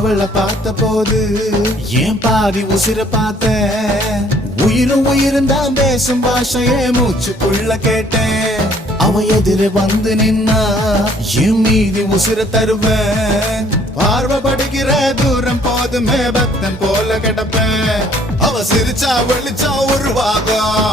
அவளை பார்த்த போது ஏன் பாதி உசிர பார்த்த உயிரும் உயிரும் தான் பேசும் பாஷையே மூச்சுக்குள்ள கேட்டேன் அவ எதிர வந்து நின்னா என் மீதி உசிர தருவேன் பார்வப்படுகிற தூரம் போதுமே பக்தன் போல கிடப்பேன் அவ சிரிச்சா வெளிச்சா உருவாகும்